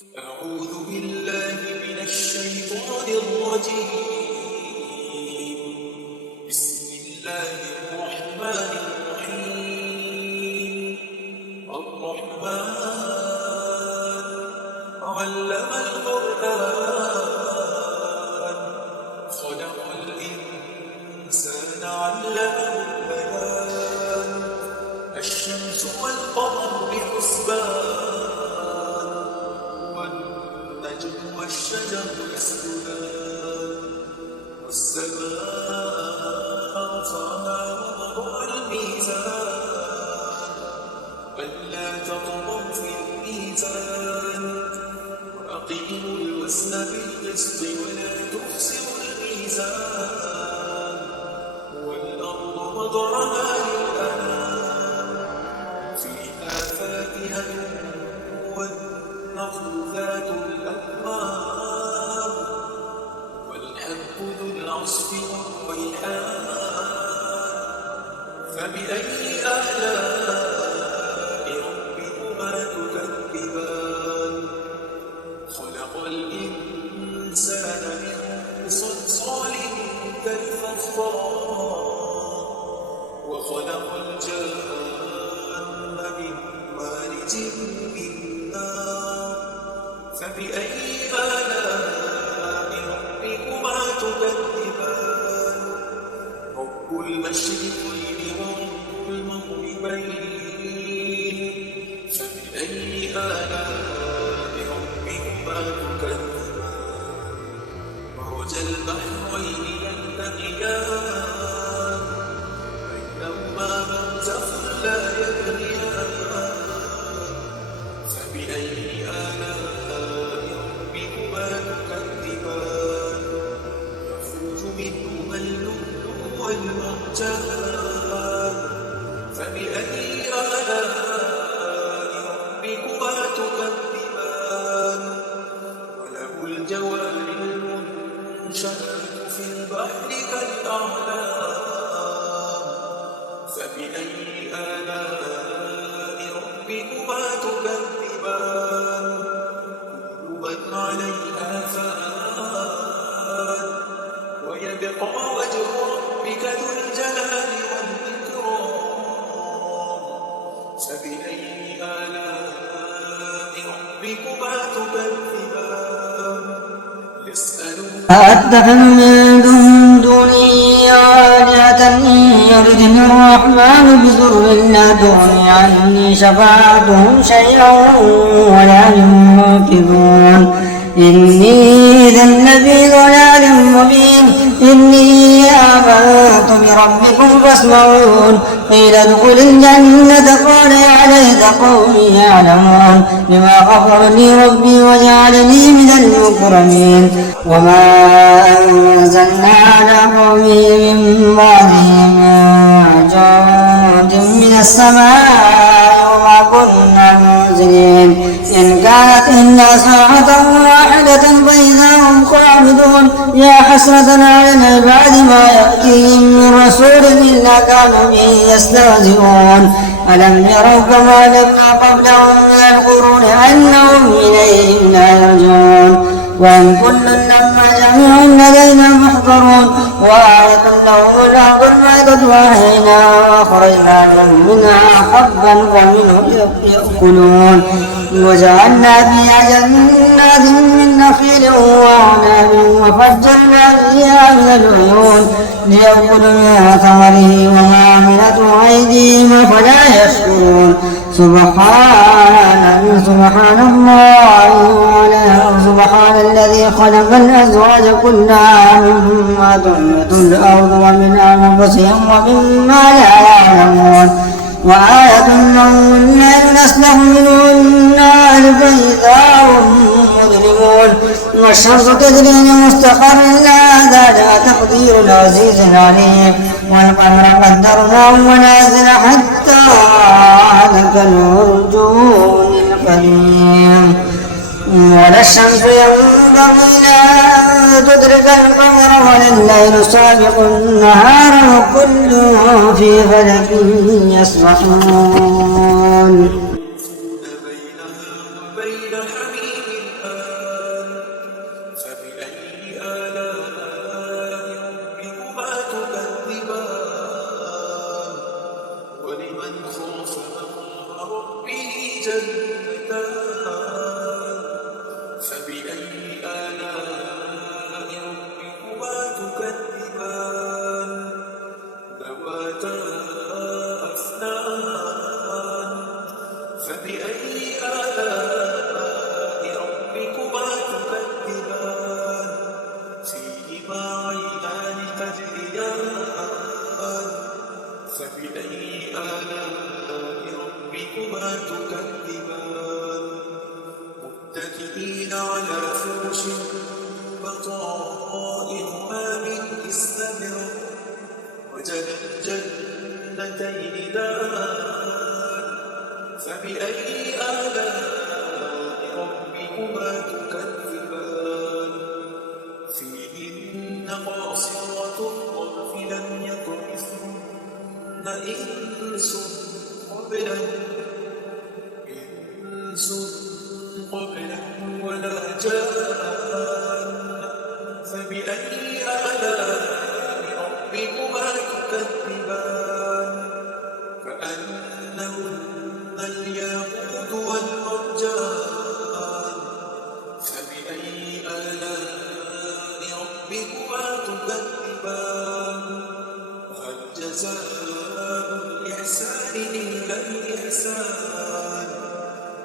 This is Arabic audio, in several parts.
أعوذ بالله من الشيطان الرجيم. بسم الله الرحمن الرحيم. الرحمن علم القرآن خلق الإنسان علمه البيان. الشمس والقمر بحسبان والنجم والشجر يسجدان والسماء رفعها ووضع الميزان ألا تطغوا في الميزان وأقيموا الوزن بالقسط ولا تخسروا الميزان والأرض وضعها للأنام فيها فاكهة والنخل ذات الأكمام والحب ذو العصف والريحان فبأي آلاء ربكما تكذبان خلق الإنسان من صلصال كالفخار وخلق الجان من مارج من نار فبأي آلاء ربكما تكذبان رب المشرقين ورب المغربين فبأي آلاء ربكما تكذبان مرج البحرين يلتقيان بينهما برزخ لا يبغيان فبأي آلاء ربكما تكذبان يخرج منهما اللؤلؤ والمرجان فبأي آلاء ربكما تكذبان وله الجوار المنشآت في البحر كالأعلام فبأي آلاء ربكما تكذبان كل من عليها فان ويبقى وجه ربك ذو الجلال والإكرام فبأي آلاء ربكما تكذبان يسألون أأتخذ من دونه آلهة يردني الرحمن بضر لا تغني عني شفاعتهم شيئا ولا ينقذون إني إذا لفي ضلال مبين إني آمنت بربكم فاسمعون قيل ادخل الجنة قال يا ليت قومي يعلمون بما غفر لي ربي وجعلني من المكرمين وما أنزلنا على قومه من بعده من جند من السماء وما كنا منزلين إن كانت إلا ساعة واحدة فإذا هم قاعدون يا حسرة على العباد ما يأتيهم من رسول إلا كانوا به يستهزئون ألم يروا كما أهلكنا قبلهم من القرون أنهم إليهم لا يرجعون وإن كل لما جميع لدينا محضرون وآية لهم الأرض الميتة وأحيينا وأخرجنا لهم منها حبا فمنه يأكلون وجعلنا فيها جنات من نخيل وأعناب وفجرنا فيها من العيون ليأكلوا من ثمره وما عملته أيديهم فلا يشكرون سبحان الله سبحان الذي خلق الأزواج كلها مما تنبت الأرض ومن أنفسهم ومما لا يعلمون وآية لهم الليل نسلخ منه النهار فإذا هم مظلمون والشمس تجري لمستقر لها ذلك تقدير العزيز العليم والقمر قدرناه منازل حتى عاد كالعرجون القديم ولا الشمس ينبغي لها تدرك القمر ولا الليل سابق النهار وكل في فلك يسبحون بينها وبين الحميم الآن فبأي آلاء ربكما تكذبان ولمن خاف مقام ربه جنتان فبأي آلاء ربكما تكذبان ذواتا أفنان فبأي آلاء ربكما تكذبان فيهما عينان تجريان فبأي آلاء ربكما تكذبان متكئين على فرش بطائنها من استبرق وجنى الجنتين دان فبأي آلاء ربكما تكذبان فيهن قاصرات الطرف لم يطمثهن إنس قبلهم ولا جان فبأي آلاء ربكما تكذبان كأنهن الياقوت والمرجان فبأي آلاء ربكما تكذبان هل جزاء الإحسان إلا الإحسان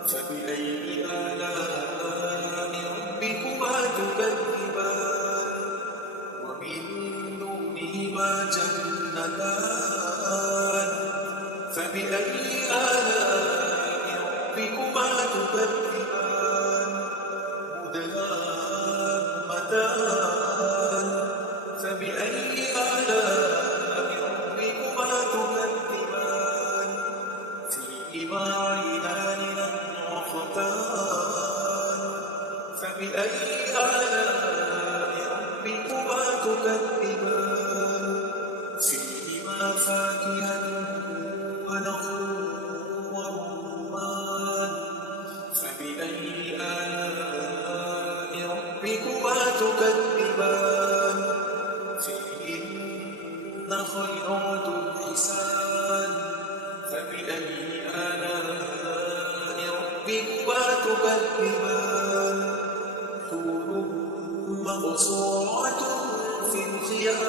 فبأي آلاء ربكما تكذبان ومن دونهما جنتان فبأي آلاء ربكما تكذبان مدهامتان فبأي آلاء ربكما تكذبان فيهما عينان نضاختان فبأي آلاء ربكما تكذبان فيهما فاكهة ونخل ورمان فبأي آلاء ربكما تكذبان فيهن خيرات حسان فبأي آلاء ربكما تكذبان حور مقصورات في الخيام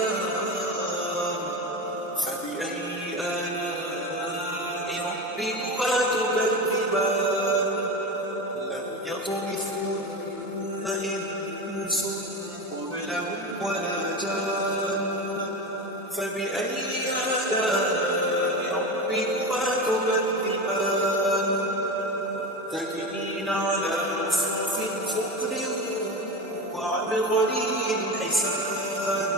فبأي آلاء ربكما تكذبان لم يطمثهن إنس قبلهم ولا جان فبأي آلاء ربكما تكذبان متكئين على رفرف خضر وعبقري حسان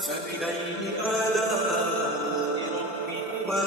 فبأي آلاء ربكما